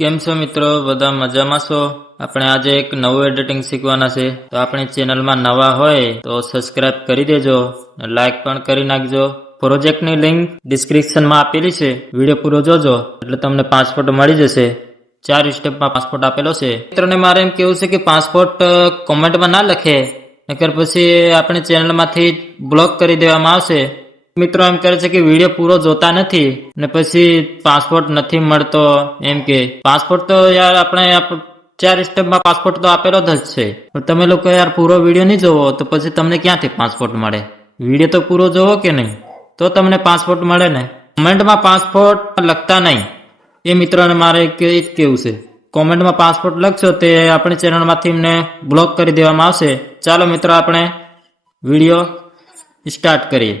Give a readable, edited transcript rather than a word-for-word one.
કેમ છો મિત્રો? બધા મજામાં છો? આપણે આજે એક નવું એડિટિંગ શીખવાના છે. તો આપણી ચેનલમાં નવા હોય તો સબસ્ક્રાઇબ કરી દેજો, લાઈક પણ કરી નાખજો. પ્રોજેક્ટની લિંક ડિસ્ક્રિપ્શનમાં આપેલી છે. વિડીયો પૂરો જોજો એટલે તમને પાસપોર્ટ મળી જશે. 4 સ્ટેપમાં પાસપોર્ટ આપેલો છે. મિત્રોને મારે એમ કેવું છે કે પાસપોર્ટ કોમેન્ટમાં ના લખે, નકર પછી આપણી ચેનલમાંથી બ્લોક કરી દેવામાં આવશે. મિત્રો એમ કરે છે કે વિડીયો પૂરો જોતા નથી ને પછી પાસપોર્ટ નથી મળતો. એમ કે પાસપોર્ટ તો યાર આપણે 4 સ્ટેપમાં પાસપોર્ટ તો આપેલો જ છે. પણ તમે લોકો યાર પૂરો વિડીયો નહીં જોવો તો પછી તમને ક્યાંથી પાસપોર્ટ મળે? વિડીયો તો પૂરો જોવો કે નહીં, તો તમને પાસપોર્ટ મળે ને. કોમેન્ટમાં પાસપોર્ટ લખતા નહીં, એ મિત્રોને મારે જ કેવું છે. કોમેન્ટમાં પાસપોર્ટ લખશો તે આપણી ચેનલમાંથી એમને બ્લોક કરી દેવામાં આવશે. ચાલો મિત્રો આપણે વિડીયો સ્ટાર્ટ કરીએ.